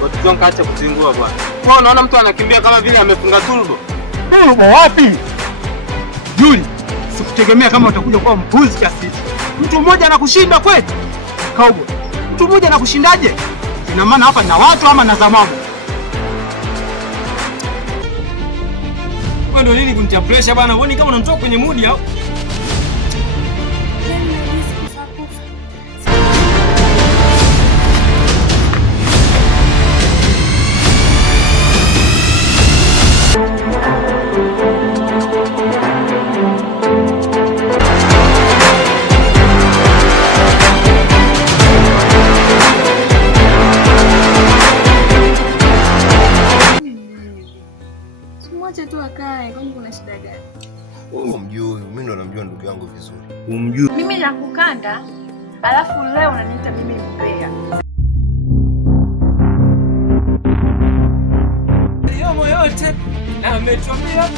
Botu zonga acha kuzingua bwana. Kwa unaona mtu anakimbia kama vile amefunga turbo. Turbo wapi? Juli, sikutegemea kama utakuja kuwa mpuzi kiasi hicho. Mtu mmoja anakushinda kweli? Kaubo. Mtu mmoja anakushindaje? Ina maana hapa na watu ama na zamani? Wewe ndio nini kunitia pressure bwana? Uone kama unamtoka kwenye mood au? Mwache tu akae, kwani kuna shida gani? Umjui, mimi ndo namjua ndugu yangu vizuri. Umjui. Mimi nakukanda, alafu leo unaniita mimi mbea. Yomo yote na ametuambia